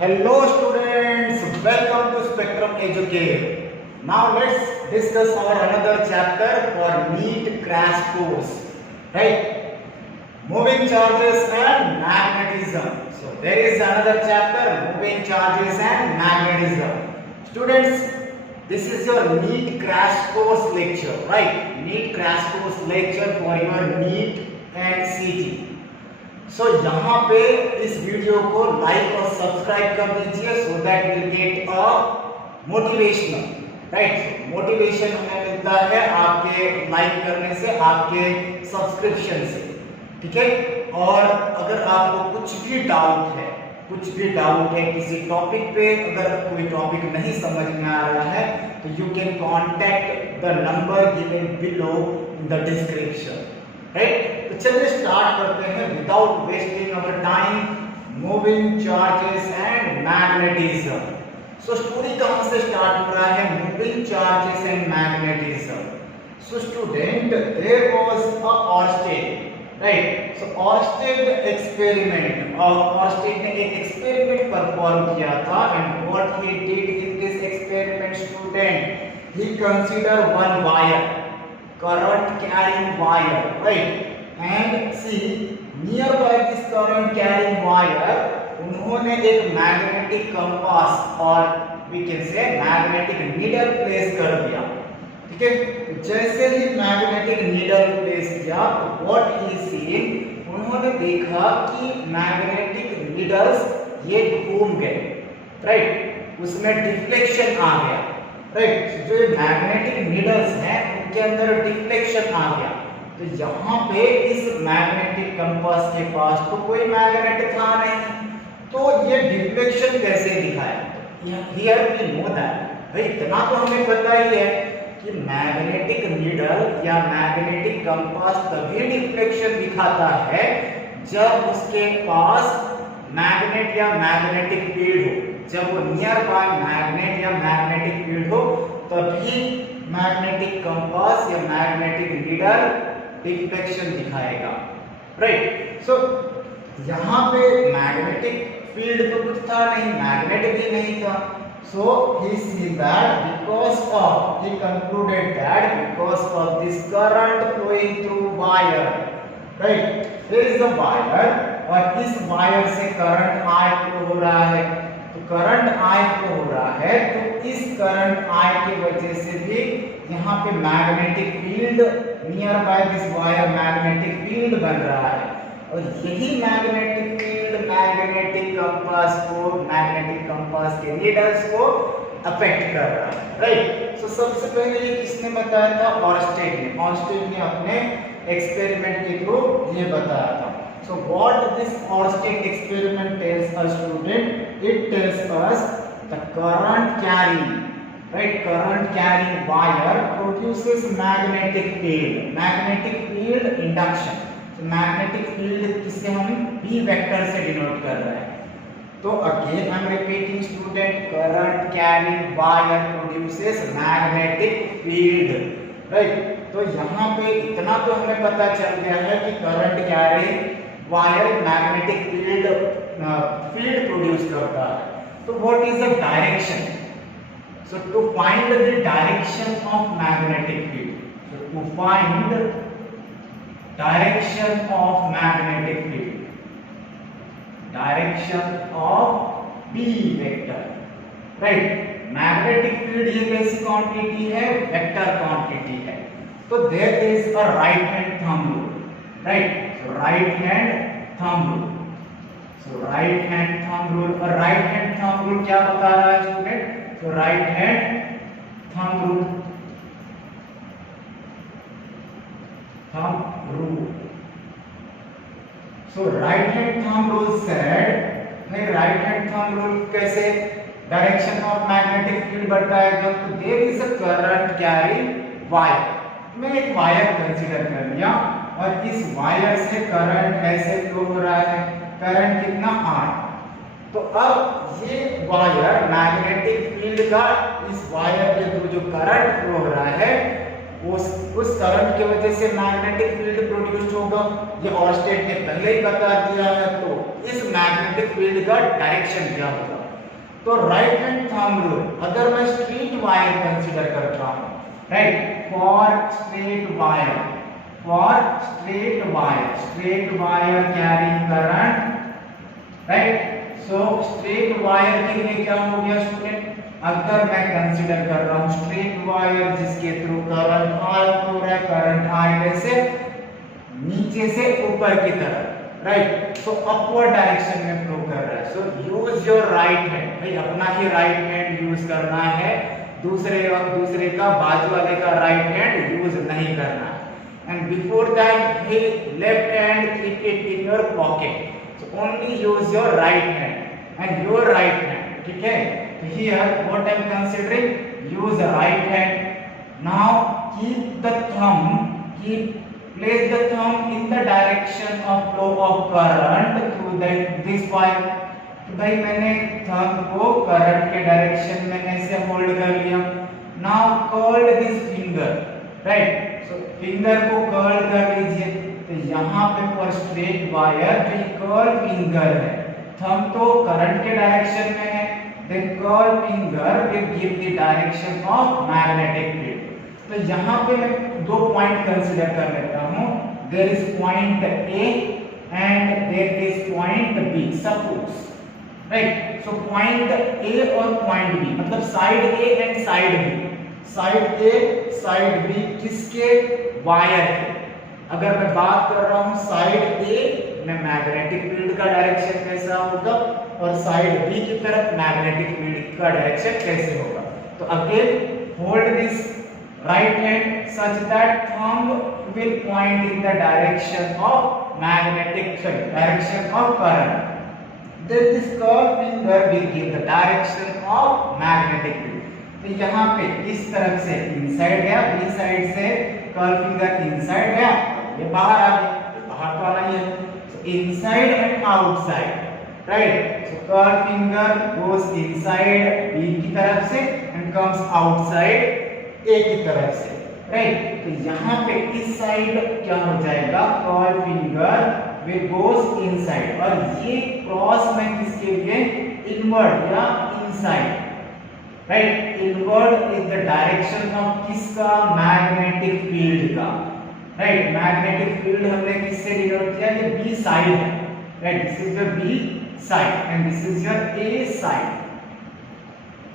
Hello students, welcome to Spectrum Educate. Now let's discuss our another chapter for NEET crash course. Right? Moving charges and magnetism. So there is another chapter, moving charges and magnetism. Students, this is your NEET crash course lecture, right? NEET crash course lecture for your NEET and CT. सो यहाँ पे इस video को like और subscribe कर दीजिए so that will get a motivational, right? Motivation हमें मिलता है आपके लाइक करने से, आपके सब्सक्रिप्शन से, ठीक है? और अगर आपको कुछ भी डाउट है किसी टॉपिक पे, अगर कोई टॉपिक नहीं समझ में आ रहा है तो you can contact the number given below in the description, right? तो चलिए स्टार्ट करते हैं without wasting our time, moving charges and magnetism. So story कहां से स्टार्ट हो रहा है? Moving charges and magnetism. So student, there was a Oersted, right? So Oersted experiment, और ऑर्स्टेड ने एक एक्सपेरिमेंट परफॉर्म किया था and what he did in this experiment student, he consider one wire, current carrying wire, right? And see, nearby this current carrying wire, उन्होंने एक magnetic compass और we can say magnetic needle place कर दिया, ठीक है? जैसे ही magnetic needle place किया, what he seen, उन्होंने देखा कि मैग्नेटिक नीडल्स ये घूम गए, राइट? उसमें डिफ्लेक्शन आ गया, राइट? जो मैग्नेटिक नीडल्स हैं उनके अंदर डिफ्लेक्शन आ गया। तो यहाँ पे इस मैग्नेटिक कंपास के पास तो कोई मैग्नेट था नहीं, तो ये डिफ्लेक्शन कैसे दिखाया? हियर वी नो दैट, भाई इतना तो हमें पता ही है कि मैग्नेटिक नीडल या मैग्नेटिक कंपास तभी डिफ्लेक्शन दिखाता है जब उसके पास मैग्नेट या मैग्नेटिक फील्ड हो, जब वो नियर बाय मैग्नेट या मैग्नेटिक फील्ड हो तभी मैग्नेटिक कंपास या मैग्नेटिक नीडल डिफ्लेक्शन दिखाएगा, राइट? सो यहाँ पे मैग्नेटिक फील्ड तो कुछ था नहीं, मैग्नेट भी नहीं था, so he see that because of, he concluded that because of this current flowing through wire, right? There is a wire और इस वायर से करंट आई फ्लो हो रहा है, तो करंट आई फ्लो हो रहा है तो इस करंट आई की वजह से भी यहाँ पे magnetic field near by this wire magnetic field बन रहा है, और यही मैग्नेटिक फील्ड मैग्नेटिक कंपास के नीडल्स को अफेक्ट कर रहा है, राइट? सो सबसे पहले ये किसने बताया था? ऑर्स्टेड ने अपने एक्सपेरिमेंट के थ्रू ये बताया था। So what this Oersted experiment tells us, student? It tells us the current carrying, right? Current carrying wire produces magnetic field. Magnetic field induction. So magnetic field किसे हम B vector से denote कर रहे हैं। तो again I'm repeating, student, current carrying wire produces magnetic field, right? तो यहाँ पे इतना तो हमें पता चल गया है कि current carrying wire magnetic field produce करता है। तो what is the direction? So to find the direction of magnetic field, so to find direction of magnetic field, direction of B vector, right? Magnetic field ये कैसी quantity है? Vector quantity है। तो there is a right hand thumb rule, right? So right hand thumb rule. So right hand thumb rule, और right hand thumb rule क्या बता रहा है student? So right hand thumb rule, So right hand thumb rule said, नहीं right hand thumb rule कैसे direction of magnetic field बताएगा? तो there is a current carrying wire. मैं एक वायर कंसीडर कर लिया और इस वायर से करंट ऐसे फ्लो हो रहा है, करंट कितना I। तो अब ये वायर मैग्नेटिक फील्ड का इस वायर के थ्रू जो करंट फ्लो हो रहा है उस करंट की वजह से मैग्नेटिक फील्ड प्रोड्यूस होगा, ये ऑर्स्टेड ने पहले ही बता दिया है। तो इस मैग्नेटिक फील्ड का डायरेक्शन क्या होगा? तो राइट हैंड थंब रूल, अगर मैं स्ट्रेट वायर कंसीडर करता हूँ, right, for straight wire carrying current, right. So straight wire के लिए क्या हो गया स्टूडेंट, अगर मैं कंसीडर कर रहा हूँ स्ट्रेट वायर जिसके थ्रू करंट आए कैसे, नीचे से ऊपर की तरफ, राइट, सो अपवर्ड डायरेक्शन में फ्लो कर रहा है। सो यूज योर राइट हैंड, भाई अपना ही राइट हैंड यूज करना है, दूसरे का बाजू वाले का राइट हैंड यूज नहीं करना है। And before that he left hand keep it in your pocket, so only use your right hand and your right hand, ठीक है। तो here what I am considering, use right hand. Now keep the thumb, place the thumb in the direction of flow of current through this wire। तो भाई मैंने thumb को current के direction में ऐसे होल्ड कर लिया। Now curl this finger, right, so finger को कर्ल कर लीजिए। तो यहाँ पे फॉर स्ट्रेट वायर जो कर्ल फिंगर है, थंब तो करंट के डायरेक्शन में है, then curl finger will give the direction of magnetic field. तो यहाँ पे मैं दो पॉइंट कंसीडर कर लेता हूँ, there is point A and there is point B, suppose, right. So point A और पॉइंट बी मतलब side A and side B, side A side B किसके, वायर के। अगर मैं बात कर रहा हूँ साइड ए में मैग्नेटिक फील्ड का डायरेक्शन कैसा होगा और साइड बी की तरफ मैग्नेटिक फील्ड का डायरेक्शन कैसे होगा। तो again hold this right hand such that thumb will point in the direction of direction of current, then this curved finger will give the direction of magnetic field। तो यहाँ पे इस तरफ से इनसाइड गया, इस साइड से कर्व फिंगर इनसाइड गया, ये बाहर आ गया, ये बाहर तो आना ही है। so inside and outside, right, so curve finger goes inside B की तरफ से and comes outside A की तरफ से, राइट। तो यहाँ पे इस साइड क्या हो जाएगा, curve finger will goes inside, और ये क्रॉस में किसके लिए, इनवर्ड या inside, right. Inward is the direction of किसका, मैग्नेटिक फील्ड का, राइट। मैग्नेटिक फील्ड हमने किससे डिनोट किया, ये बी साइड है, right, this is the B side and this is your A side,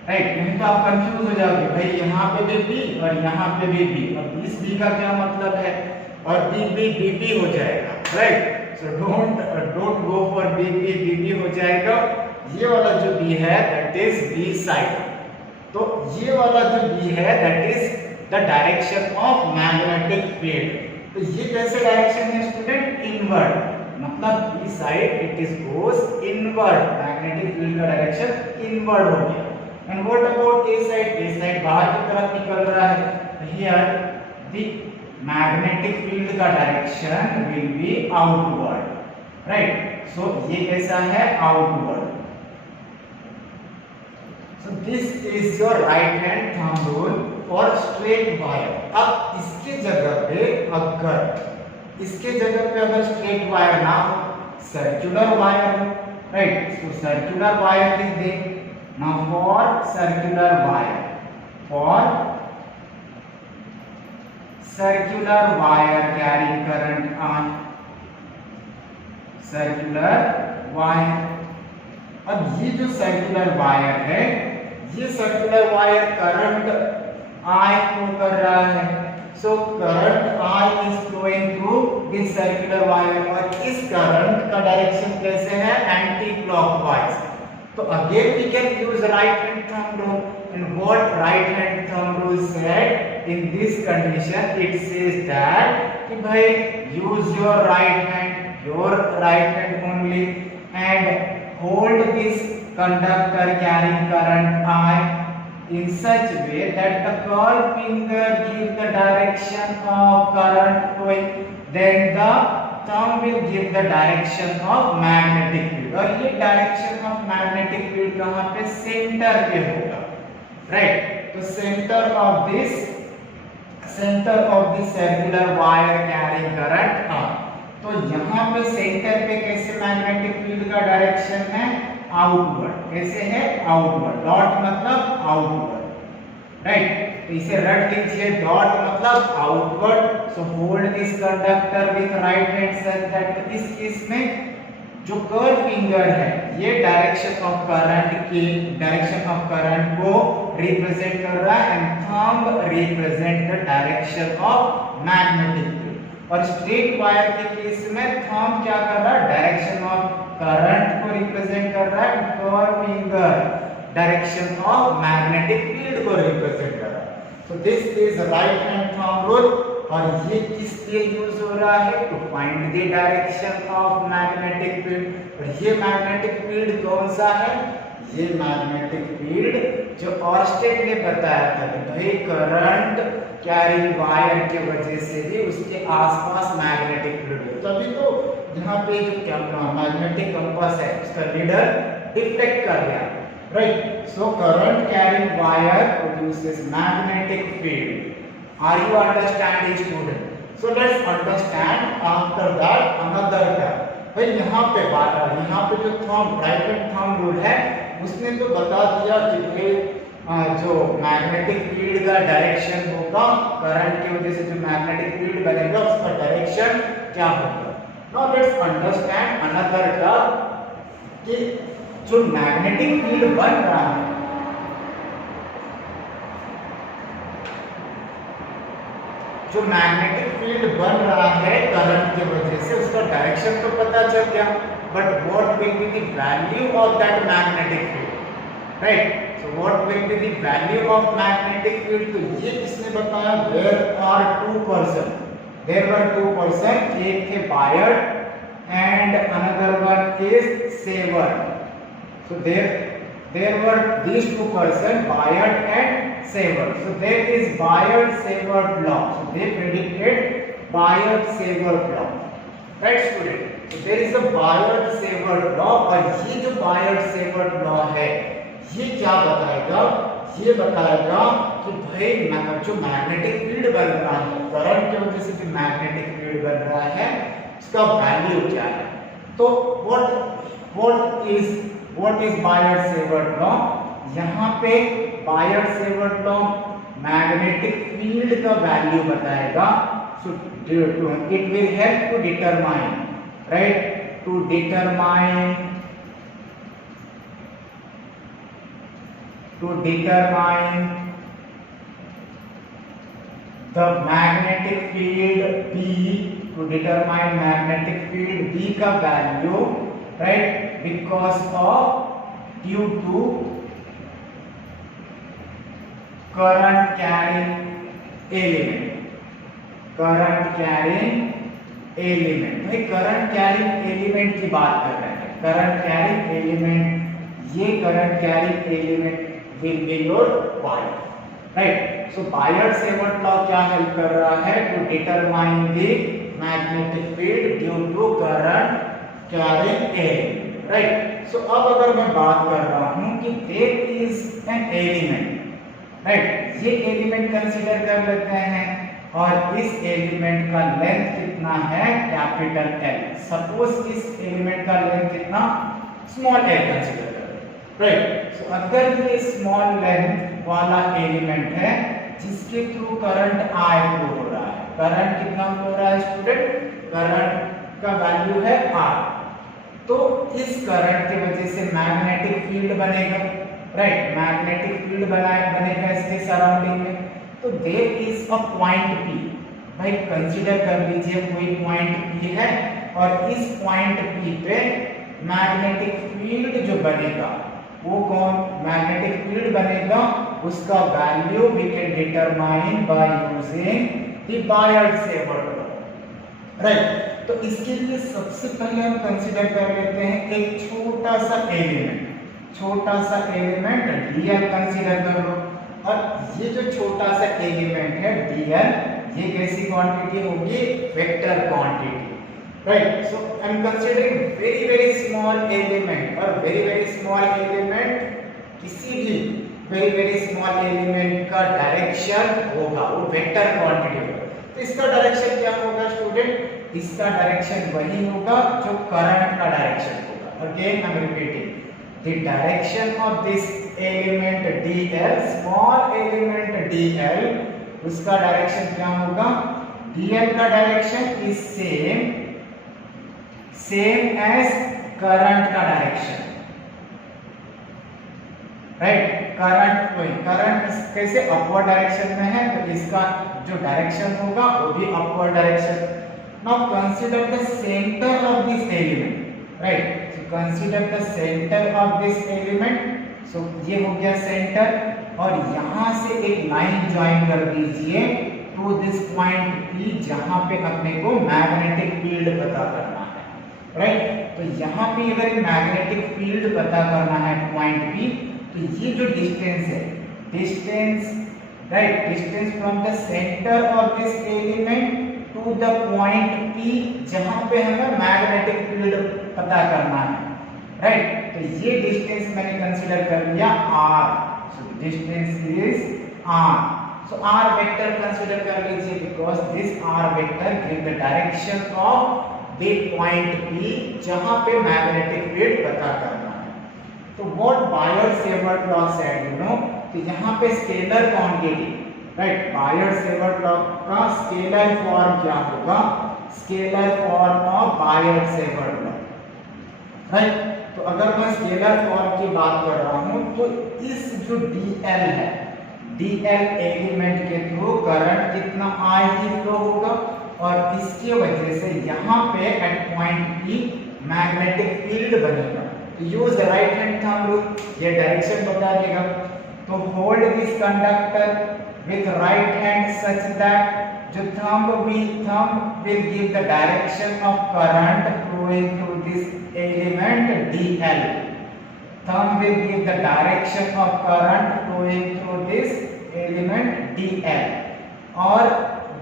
right. नहीं तो आप कंफ्यूज हो जाओगे, भाई यहाँ पे भी बी और यहाँ पे भी बी, और इस बी का क्या मतलब है, और बी बी बी बी हो जाएगा, right. So don't go for B B B B हो जाएगा। ये वाला जो बी है दैट इज बी साइड, तो ये वाला जो बी है that is the direction of magnetic field. तो ये कैसे डायरेक्शन है स्टूडेंट, इनवर्ड, मतलब B side it is goes inward, magnetic field का डायरेक्शन इनवर्ड हो गया। And what about A side? A side बाहर की तरफ निकल रहा है। Here the magnetic field का direction will be outward, right? So ये कैसा है, outward. So this is your right hand thumb rule for straight wire। अब इसके जगह पे अगर straight wire ना हो, circular wire हो, right? So circular wire is there। Now for circular wire carrying current on circular wire। अब ये जो circular wire है, ये circular wire current I flow कर रहा है। So current I is flowing through this circular wire, और इस करंट का डायरेक्शन कैसे है, एंटी क्लॉकवाइज। तो again we can use right hand thumb rule, and what right hand thumb rule said in this condition, it says that कि भाई use your right hand only and hold this conductor carrying current I in such way that the curved finger gives the direction of current flowing, then the thumb will give the direction of magnetic field। और ये direction of magnetic field कहाँ पे, centre पे होगा, right. तो centre of this circular wire carrying current. तो यहाँ पे सेंटर पे कैसे मैग्नेटिक फील्ड का डायरेक्शन है, आउटवर्ड। कैसे है? आउटवर्ड। डॉट मतलब आउटवर्ड, राइट। तो इसे रट लीजिए, डॉट मतलब outward. So hold this conductor with right hand such that इस केस में जो कर्व फिंगर है ये डायरेक्शन ऑफ करंट को रिप्रेजेंट कर रहा है and thumb represent the direction of magnetic field. और स्ट्रेट वायर के केस में थंब क्या कर रहा है? डायरेक्शन ऑफ करंट को रिप्रेजेंट कर रहा है, curve finger direction of magnetic field को रिप्रेजेंट कर रहा है। So this is right hand thumb rule. और ये किसके यूज हो रहा है? To find the direction of magnetic field. और ये मैग्नेटिक फील्ड कौन सा है? ये मैग्नेटिक फील्ड जो ऑर्स्टेड ने बताया था कि भाई करंट कैरिंग वायर की वजह से भी उसके आसपास मैग्नेटिक फील्ड है। तभी तो यहाँ पे जो मैग्नेटिक कंपास है उसका लीडर डिफेक्ट कर गया, right. So current carrying wire produces magnetic field. Are you understanding, student? So let's understand after that another term. भाई यहाँ पे जो thumb right hand thumb rule है उसने तो बता दिया कि भाई जो मैग्नेटिक फील्ड का डायरेक्शन होगा, करंट की वजह से जो मैग्नेटिक फील्ड बनेगा उसका डायरेक्शन क्या होगा। Now let's understand another term कि जो मैग्नेटिक फील्ड बन रहा है, जो मैग्नेटिक फील्ड बन रहा है करंट की वजह से उसका डायरेक्शन तो पता चल गया, but what will be the value of that magnetic field, right. So what will be the value of magnetic field? तो ये किसने बताया? देयर वर टू पर्सन, एक थे Biot and another one is Savart. So there were these two person, Bayard and Saver. So there is Bayard-Saver law. So they predicted Bayard-Saver law, right student? So there is a Bayard-Saver law और ये जो Bayard-Saver law है ये क्या बताएगा? ये बताएगा कि भाई जो मैग्नेटिक फील्ड बन रहा है, करंट की वजह से जो मैग्नेटिक फील्ड बन रहा है उसका वैल्यू क्या है। तो what is Bayard-Saver law? यहाँ पे Bayard-Saver law मैग्नेटिक फील्ड का वैल्यू बताएगा। So it will help to determine, right? To determine the magnetic field B, to determine magnetic field B का value, right? Because of due to current carrying element, भाई current carrying element की बात कर रहे हैं। Current carrying element, ये current carrying element will be your wire, right. So Biot Savart law क्या help कर रहा है? To determine the magnetic field due to current carrying element, right. So अब अगर मैं बात कर रहा हूं कि there is an element, right, ये एलिमेंट कंसीडर कर लेते हैं और इस एलिमेंट का लेंथ कितना है? Capital L। सपोज इस एलिमेंट का लेंथ कितना? स्मॉल l कंसीडर करें, राइट। सो अगर ये स्मॉल लेंथ वाला एलिमेंट है जिसके थ्रू करंट I फ्लो हो रहा है, करंट कितना फ्लो हो रहा है स्टूडेंट? करंट का वैल्यू है R। तो इस करंट की वजह से मैग्नेटिक फील्ड बनेगा, राइट। मैग्नेटिक फील्ड बनेगा इसके सराउंडिंग में। तो there is a point P, भाई कंसीडर कर लीजिए कोई पॉइंट P है और इस पॉइंट P पे मैग्नेटिक फील्ड जो बनेगा वो कौन? मैग्नेटिक फील्ड बनेगा, उसका value we can determine by using the Biot Savart law, right. तो इसके लिए सबसे पहले हम कंसीडर कर लेते हैं एक छोटा सा एलिमेंट dl कंसीडर कर लो। और ये जो छोटा सा एलिमेंट है dl, ये कैसी क्वांटिटी होगी? Vector quantity, right. So I am considering very small element, और वेरी स्मॉल एलिमेंट किसी भी वेरी स्मॉल एलिमेंट का डायरेक्शन होगा वो वेक्टर क्वांटिटी होगा। तो इसका डायरेक्शन क्या होगा स्टूडेंट? इसका डायरेक्शन वही होगा जो करंट का डायरेक्शन होगा। Again I am repeating, the direction of this element dl, small element dl, उसका डायरेक्शन क्या होगा? dl का direction is same as current का डायरेक्शन, राइट? करंट कैसे अपवर्ड डायरेक्शन में है, तो इसका जो डायरेक्शन होगा वो भी upward direction. Now consider the centre of this element, right? So consider the centre of this element. So ये हो गया सेंटर, और यहां से एक लाइन ज्वाइन कर दीजिए टू दिस पॉइंट P, जहां पे अपने को मैग्नेटिक फील्ड पता करना है, राइट? तो यहां पे अगर मैग्नेटिक फील्ड पता करना है पॉइंट P, तो ये जो डिस्टेंस है, right, distance from the centre of this element to the point P, जहां पे हमें मैग्नेटिक फील्ड पता करना है, राइट? तो ये डिस्टेंस मैंने कंसीडर कर लिया r. So distance is r. So r vector consider कर लीजिए, because this r vector give the direction of the point P, जहां पे मैग्नेटिक फील्ड पता करना है. तो what buyer-Savart law said, you know, तो यहां पे scalar quantity, right? Buyer-Savart law का स्केलर फॉर्म क्या होगा? Scalar form of buyer-Savart law, right? तो अगर मैं स्केलर फॉर्म की बात कर रहा हूं, तो इस जो dl है, dl एलिमेंट के थ्रू करंट कितना I की फ्लो होगा, और इसके वजह से यहाँ पे at point P magnetic field बनेगा. तो use right hand thumb rule, ये डायरेक्शन बता देगा. तो hold this conductor with right hand such that जो thumb will give the direction of current flowing through this element dl. Thumb will give the direction of current flowing through this element dl. और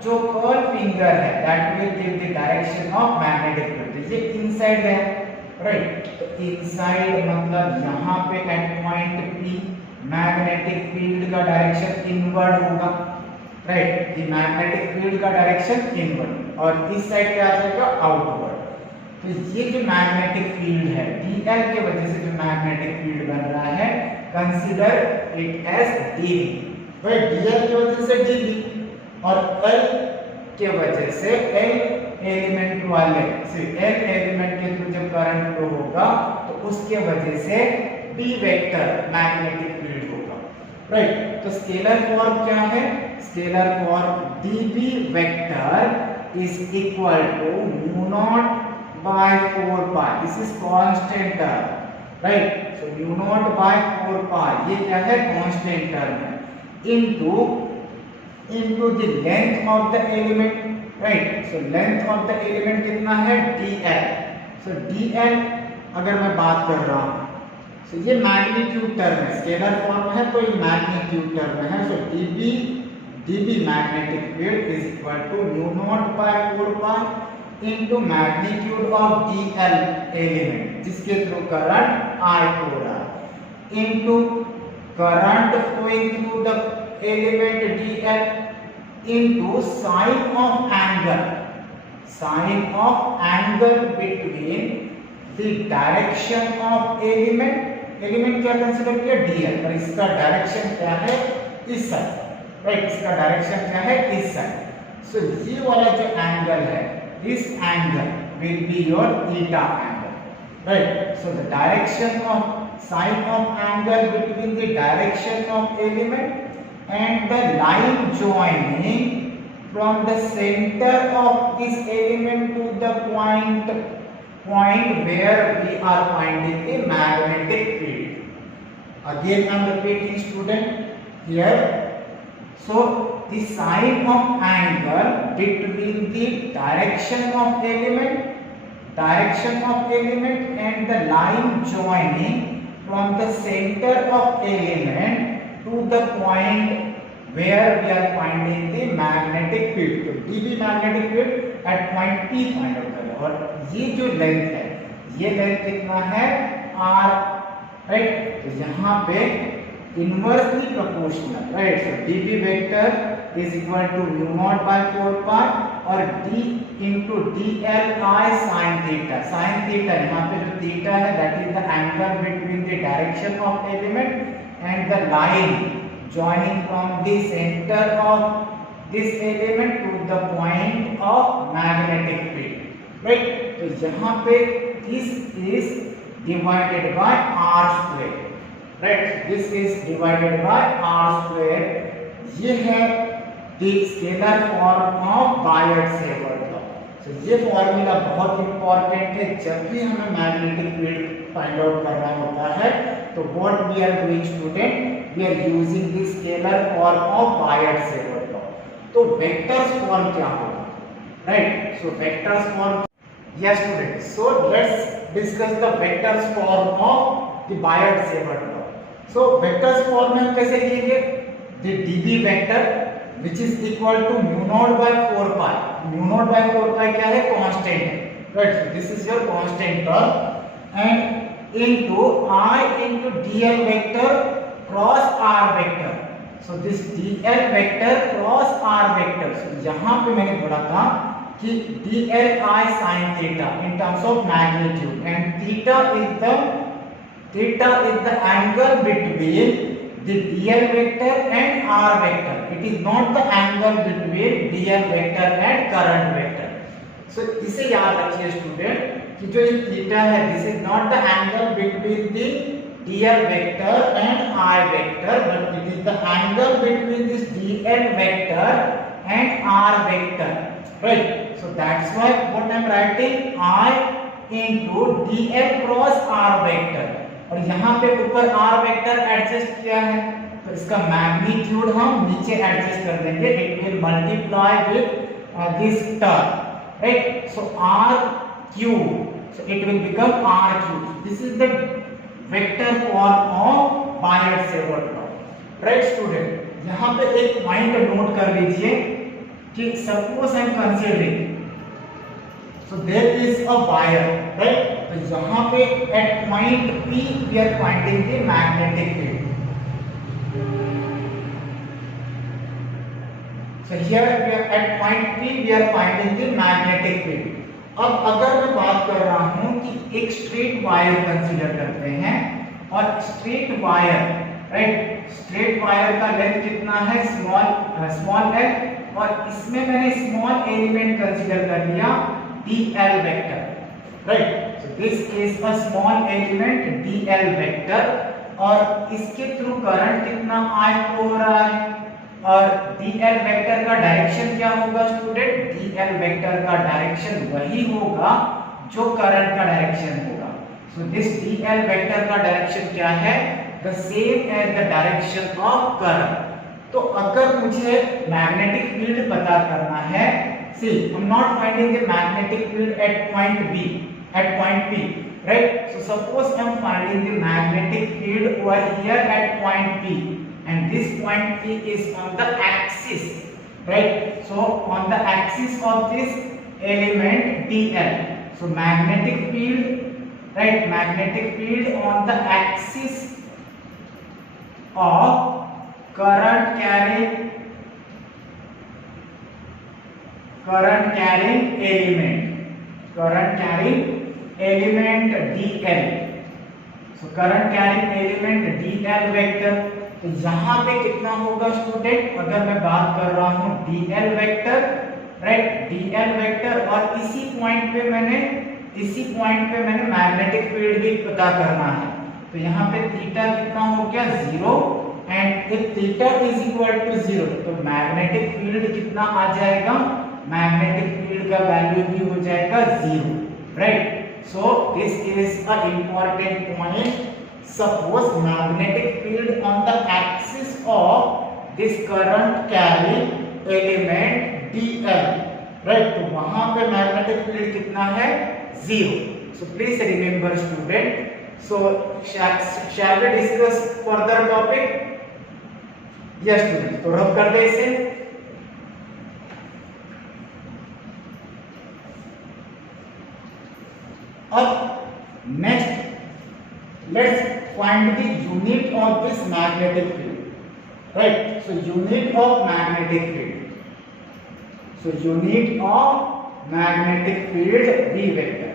जो curl finger है that will give the direction of magnetic field. ये inside है, right? तो inside मतलब यहाँ पे at point P magnetic field का डायरेक्शन इनवर्ड होगा, राइट? द मैग्नेटिक फील्ड का डायरेक्शन इनवर्ड, और इस साइड क्या आ जाएगा? आउटवर्ड. तो ये जो मैग्नेटिक फील्ड है dl के वजह से जो मैग्नेटिक फील्ड बन रहा है, consider it as dv, right? dl की वजह से dv, और l के वजह से l एलिमेंट वाले से l एलिमेंट के थ्रू जब करंट फ्लो होगा, तो उसके वजह से b वेक्टर मैग्नेटिक फील्ड होगा, राइट? तो स्केलर फॉर्म क्या है? Scalar form db vector is equal to mu naught by 4 pi. This is constant term, right? So mu naught by 4 pi, ये क्या है? Constant term है. Into the length of the element, right? So length of the element कितना है? dl. So dl अगर मैं बात कर रहा हूँ, so ये मैग्नीट्यूड टर्म है, स्केलर फॉर्म है तो ये मैग्नीट्यूड टर्म है. So db magnetic field is equal to mu naught by 4 pi into magnitude of dl element, जिसके थ्रू करंट I हो रहा है, into current flowing through the element dl into sine of angle between the direction of element क्या consider किया? dl, और इसका direction क्या है? इस साइड, राइट? इसका डायरेक्शन क्या है? इस साइड. सो ये वाला जो एंगल है, this angle will be your theta angle, right? So the direction of sine of angle between the direction of element and the line joining from the center of this element to the point where we are finding the magnetic field. Again I am repeating student here. So the sine of angle between the direction of element and the line joining from the center of element to the point where we are finding the magnetic field. तो dB magnetic field at point P find out करें, और ये जो length है, ये length कितना है? r, right? तो यहाँ पे inversely proportional, right? So dB vector is equal to mu naught by 4 pi और d into D L I sine theta. Sine theta यहाँ पे जो थीटा है that is the angle between the direction of element and the line joining from the center of this element to the point of magnetic field, right? तो यहाँ पे this is divided by r square, right? This is divided by r square. ये है the scalar form of Biot-Savart law. तो ये formula बहुत important है जब भी हमें मैग्नेटिक फील्ड फाइंड आउट करना होता है। तो what we are doing student, we are using the scalar form of Biot-Savart law. तो vectors form क्या होगा, right? So vectors form, yes students, so let's discuss the vectors form of the Biot-Savart law. So vectors form में हम कैसे लिखेंगे, the dB vector which is equal to mu naught by 4 pi. mu naught by 4 pi क्या है, constant है, right? So this is your constant term and into I into dl vector cross r vector. So this dl vector cross r vector. So यहाँ पे मैंने पढ़ा था कि dl I sin theta in terms of magnitude and theta is the angle between the dl vector and r vector. It is not the angle between dl vector and current vector. So इसे याद रखिए student कि जो ये theta है this is not the angle between the dl vector and I vector, but it is the angle between this dl vector and r vector, right? So that's why what I am writing I into dl cross r vector. और यहाँ पे ऊपर r vector adjust किया है तो इसका magnitude हम नीचे एडजस्ट कर देंगे, it will multiply with this term, right? So r cube, so it will become r cube. This is the vector form of Biot-Savart law, right student? यहाँ पे एक पॉइंट नोट कर लीजिए कि suppose I am considering, so there is a wire, right? तो यहाँ पे at point P we are finding the magnetic field. So here we are at point P we are finding the magnetic field. अब अगर मैं बात कर रहा हूं कि एक स्ट्रेट वायर कंसीडर करते हैं और straight wire, right, straight wire का लेंथ कितना है, स्मॉल एल, और इसमें मैंने स्मॉल एलिमेंट कंसीडर कर लिया dl vector, right? So this is a small element dl vector और इसके थ्रू करंट कितना I फ्लो हो रहा है और dl वेक्टर का डायरेक्शन क्या होगा स्टूडेंट, dl वेक्टर का डायरेक्शन वही होगा जो करंट का डायरेक्शन होगा। सो दिस dl वेक्टर का डायरेक्शन क्या है, the same as the direction of current. तो अगर मुझे मैग्नेटिक फील्ड पता करना है, see I am not finding the magnetic field at point B, at point P, right? So suppose I am finding the magnetic field over here at point P and this point P is on the axis, right? So on the axis of this element dl, so magnetic field, right, magnetic field on the axis of current carrying element dl, so current carrying element dl vector। तो यहाँ पे कितना होगा student, अगर मैं बात कर रहा हूँ dl vector, right, dl vector, और इसी पॉइंट पे मैंने मैग्नेटिक फील्ड भी पता करना है। तो यहाँ पे थीटा कितना हो गया, 0, and if theta is equal to 0 तो मैग्नेटिक फील्ड कितना आ जाएगा, मैग्नेटिक फील्ड का वैल्यू भी हो जाएगा 0, right? So this is a important point. Suppose magnetic field on the axis of this current carrying element dl, right? तो वहां पे magnetic field कितना है, 0. So please remember student. So shall we discuss further topic? Yes student. तो रब कर दे इसे। अब next let's find the unit of this magnetic field, right? So unit of magnetic field, So unit of magnetic field B vector.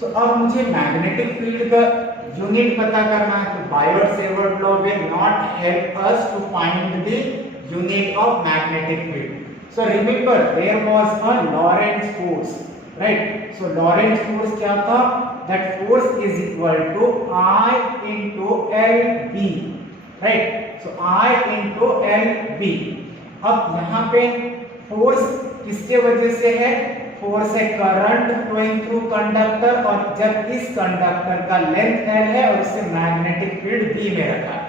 So अब मुझे magnetic field का unit पता करना है, तो Biot Savart law will not help us to find the unit of magnetic field. So remember there was a Lorentz force, right? So Lorentz force क्या था? That force is equal to I into LB, right? So I into LB. अब यहाँ पे force किसके वजह से है? Force है करंट फ्लोइंग थ्रू कंडक्टर, और जब इस कंडक्टर का लेंथ L है और इसे मैग्नेटिक फील्ड B में रखा है,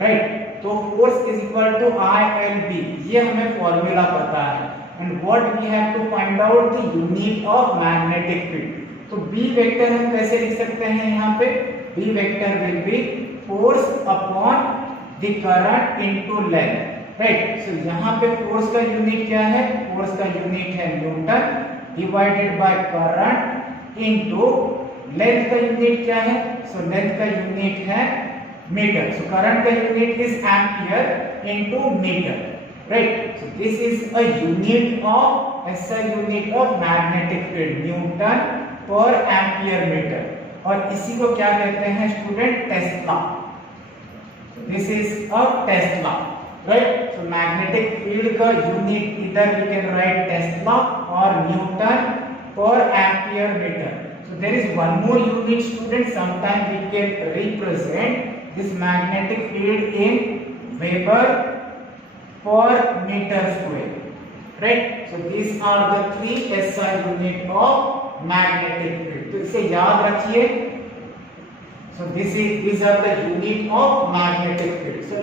राइट? तो force is equal to I L B, ये हमें फॉर्मूला पता है. And what we have to find out the unit of magnetic field. तो B वेक्टर हम कैसे लिख सकते हैं? यहाँ पे B vector will be force upon the current into length, right? So यहाँ पे फोर्स का यूनिट क्या है? फोर्स का यूनिट है newton divided by current into length का यूनिट क्या है? सो लेंथ का यूनिट है मीटर. सो करंट का unit is ampere into metre, right? So this is a unit of SI unit of magnetic field, newton per ampere metre. और इसी को क्या कहते हैं student? Tesla. This is a tesla, right? So magnetic field का unit इधर we can write tesla और newton per ampere metre. So there is one more unit student. Sometimes we can represent this magnetic field in Weber per meter square, right? So these are the three SI unit of magnetic field. तो इसे याद रखिए. So these are the unit of magnetic field. So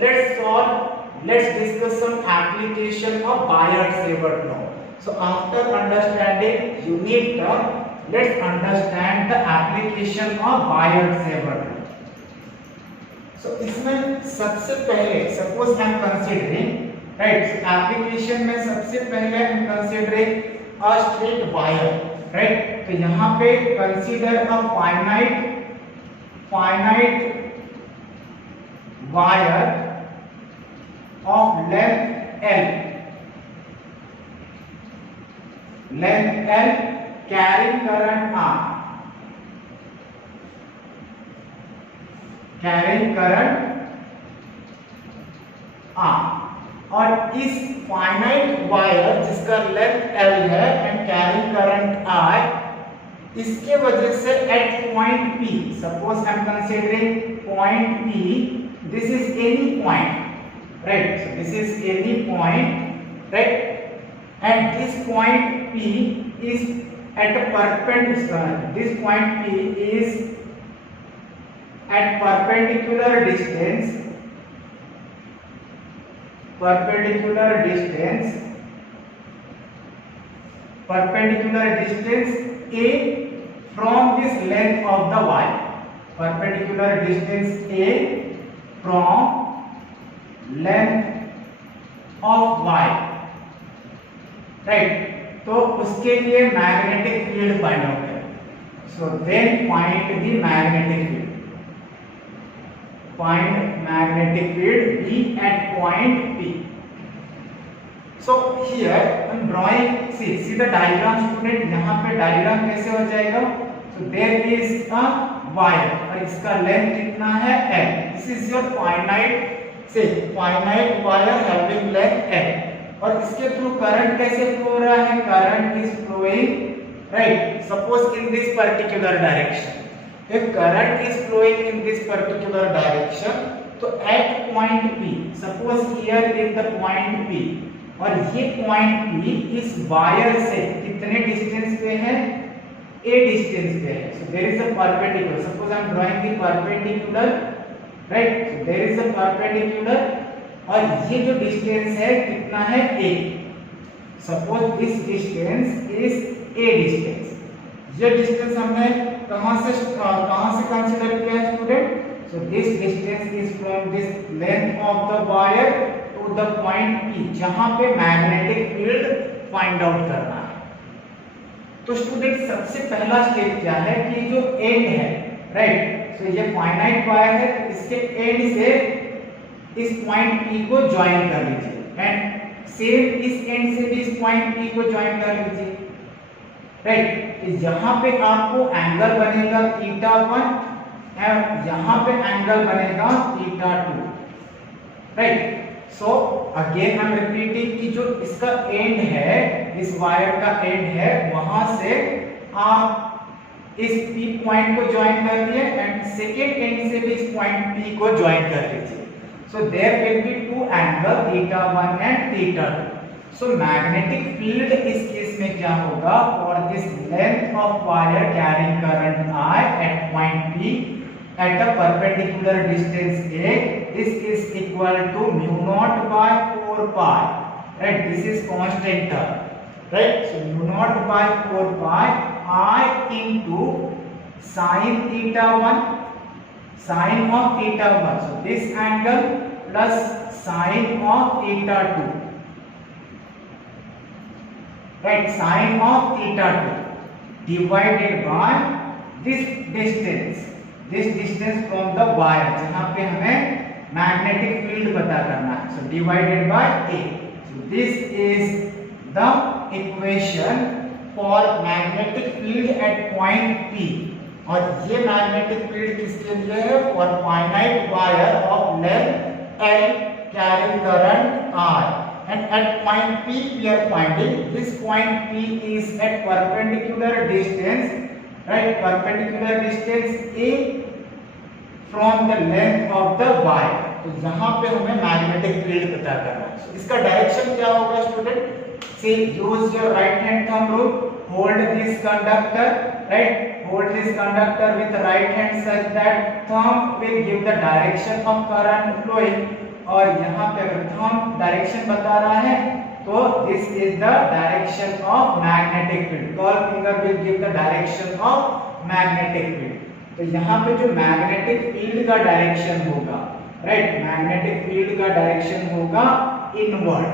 let's discuss some application of Biot-Savart law. So after understanding unit term, let's understand the application of Biot-Savart law. So इसमें सबसे पहले suppose I am considering, right? So application में सबसे पहले I am considering a straight wire, right? तो यहाँ पे consider a finite wire of length L carrying current R, और इस फाइनाइट वायर जिसका लेंथ L है एंड कैरिंग करंट I, इसके वजह से at point P, suppose I am considering point P, this is any point, right? So this is any point, right? And this point P is at a perpendicular. This point P is at perpendicular distance A from this length of the wire. Perpendicular distance A from length of wire, right? तो उसके लिए magnetic field find out करें. So then find the magnetic field. Find magnetic field B at point P. So here I'm drawing. See the diagram student. यहाँ पे diagram कैसे हो जाएगा? So there is a wire और इसका length कितना है? L. This is your finite wire having length L. और इसके थ्रू करंट कैसे फ्लो हो रहा है? Current is flowing, right? Suppose in this particular direction. If current is flowing in this particular direction, तो at point P, suppose here is the point P, और ये point P इस wire से कितने डिस्टेंस पे है? A डिस्टेंस पे है. So there is a perpendicular. Suppose I am drawing the perpendicular, right? So there is a perpendicular, और ये जो डिस्टेंस है कितना है? A. Suppose this distance is A distance. ये डिस्टेंस हमने कहां से कंसीडर किया है student? So this distance is from this length of the wire to the point P, जहां पे मैग्नेटिक फील्ड फाइंड आउट करना है. तो स्टूडेंट सबसे पहला स्टेप क्या है कि जो एंड है, राइट? सो ये फाइनाइट वायर है, इसके एंड से इस पॉइंट P को ज्वाइन कर लीजिए एंड सेम इस एंड से भी इस पॉइंट P को ज्वाइन कर लीजिए, राइट। यहाँ पे आपको एंगल बनेगा θ1 और यहाँ पे एंगल बनेगा θ2, right. So again I am repeating कि जो इसका एंड है, इस वायर का एंड है, वहां से आप इस P पॉइंट को ज्वाइन कर लिए एंड सेकेंड एंड से भी इस पॉइंट P को ज्वाइन कर लीजिए। So there will be two angles θ1 and θ2. So magnetic field इस केस में क्या होगा, for this length of wire carrying current I at point P at a perpendicular distance A, this is equal to mu naught by 4 pi, right? This is constant term, right? So mu naught by 4 pi I into sin θ1 sin of θ1, so this angle plus sin of θ2, right? Sin of θ2 divided by this distance from the wire, जहां पे हमें magnetic field पता करना है, so divided by A. So this is the equation for magnetic field at point P. और ये magnetic field किसके लिए है, for finite wire of length L carrying current I, and at point P we are finding this point P is at perpendicular distance, right? Perpendicular distance A from the length of the wire. तो यहाँ पे हमें magnetic field पता करना है। So इसका direction क्या होगा student? Say use your right hand thumb rule, hold this conductor, right? Hold this conductor with right hand such that thumb will give the direction of current flowing. और यहाँ पे अगर thumb डायरेक्शन बता रहा है तो this is the direction of magnetic field. Curl finger will give the direction of magnetic field. तो यहाँ पे जो मैग्नेटिक फील्ड का डायरेक्शन होगा, राइट, मैग्नेटिक फील्ड का डायरेक्शन होगा inward,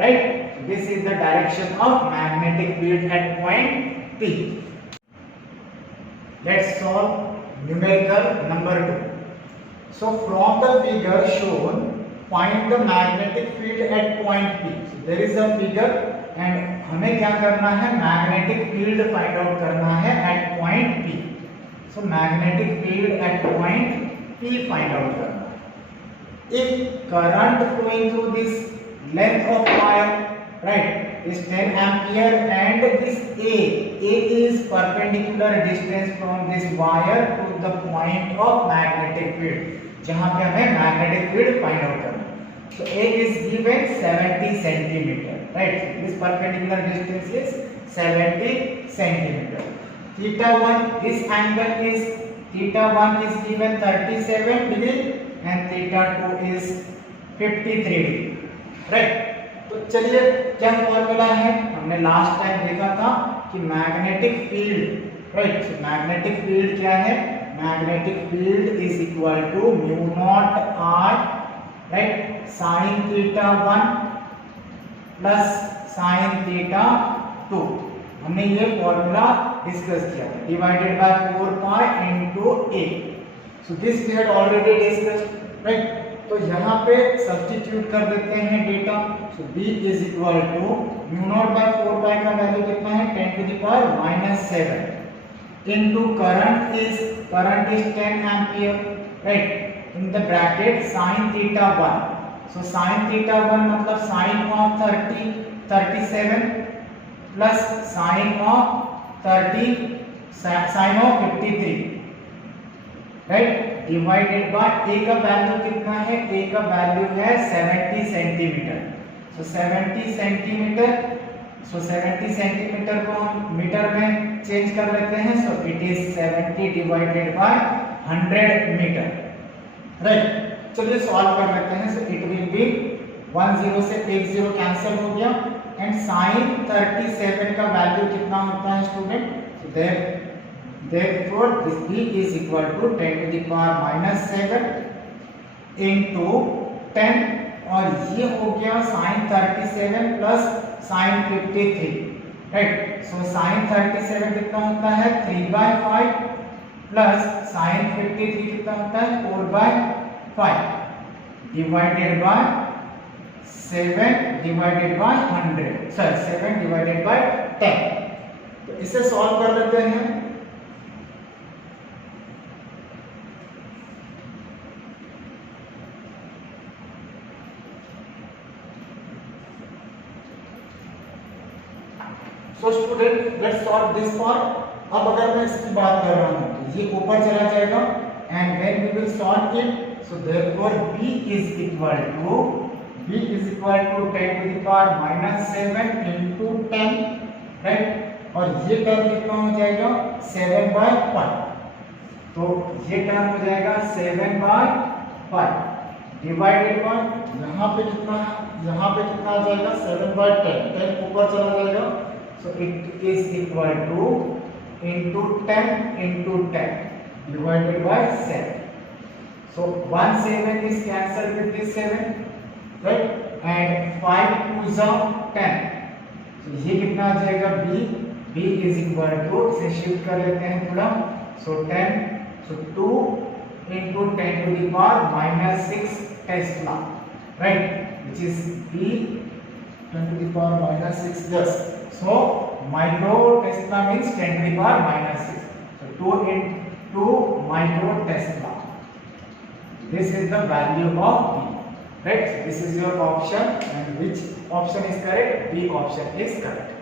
right. This is the direction of magnetic field at point P. Let's solve numerical number 2. So from the figure shown, find the magnetic field at point P. So there is a figure and हमें क्या करना है, magnetic field find out करना है at point P. So magnetic field at point P find out करना है. If current flowing through this length of wire, right, is 10 ampere and this A is perpendicular distance from this wire to the point of magnetic field, जहाँ पे हमें magnetic field find out करना है. So A is given 70 centimeter, right? So this perpendicular distance is 70 centimeter. Theta1, this angle is theta1 is given 37 degree and theta2 is 53 degree, right? तो चलिए क्या formula है, हमने लास्ट टाइम देखा था कि magnetic field, right. So magnetic field क्या है, magnetic field is equal to mu naught R, right, sine theta 1 plus sine theta 2. हमने ये फॉर्मूला डिस्कस किया था, divided by 4 pi into a. So this we had already discussed, right. तो यहाँ पे substitute कर देते हैं data. So b is equal to mu naught by 4 pi का वैल्यू कितना है, 10 to the power -7 into current is 10 ampere, right, in the bracket sin theta 1. So sin theta 1 मतलब sin of 37 plus sin of 53, right, divided by a का value कितना है, a का value है 70 centimetre. So 70 centimetre, so 70 centimetre को हम metre में change कर लेते हैं. So it is 70 divided by 100 metre, right. चलिए सॉल्व कर लेते हैं. सो इट विल बी 10 से 10 कैंसिल हो गया एंड sin 37 का वैल्यू कितना होता है student. So therefore this b is equal to 10 to the power -7 into 10 और ये हो गया sin 37 प्लस sin 53, राइट. सो sin 37 कितना होता है 3/5 प्लस sin 53 कितना होता है 4/5, divided by 7 divided by 100, sorry 7 divided by 10. तो इसे सॉल्व कर लेते हैं. So student, let's solve this part. अब अगर मैं इसकी बात कर रहा हूँ तो ये ऊपर चला जाएगा and when we will solve it, so therefore b is equal to 10 to the power minus 7 into 10, right? और ये टर्म कितना हो जाएगा 7 by 5. तो ये टर्म हो जाएगा 7 by 5 डिवाइडेड बाय यहाँ पे कितना आ जाएगा 7 by 10. 10 ऊपर चला जाएगा. So it is equal to into 10 into 10 divided by 7. So 1 7 is cancelled with this 7, right? And 5 2s are 10. So ये कितना आ जाएगा b is equal to, इसे शिफ्ट कर लेते हैं थोड़ा. So 10, so 2 into 10 to the power minus 6 Tesla, right? Which is b 10 to the power minus 6 just. So micro Tesla means 10 to the power minus 6. So 2 into micro Tesla. This is the value of b, right? So this is your option, and which option is correct? B option is correct.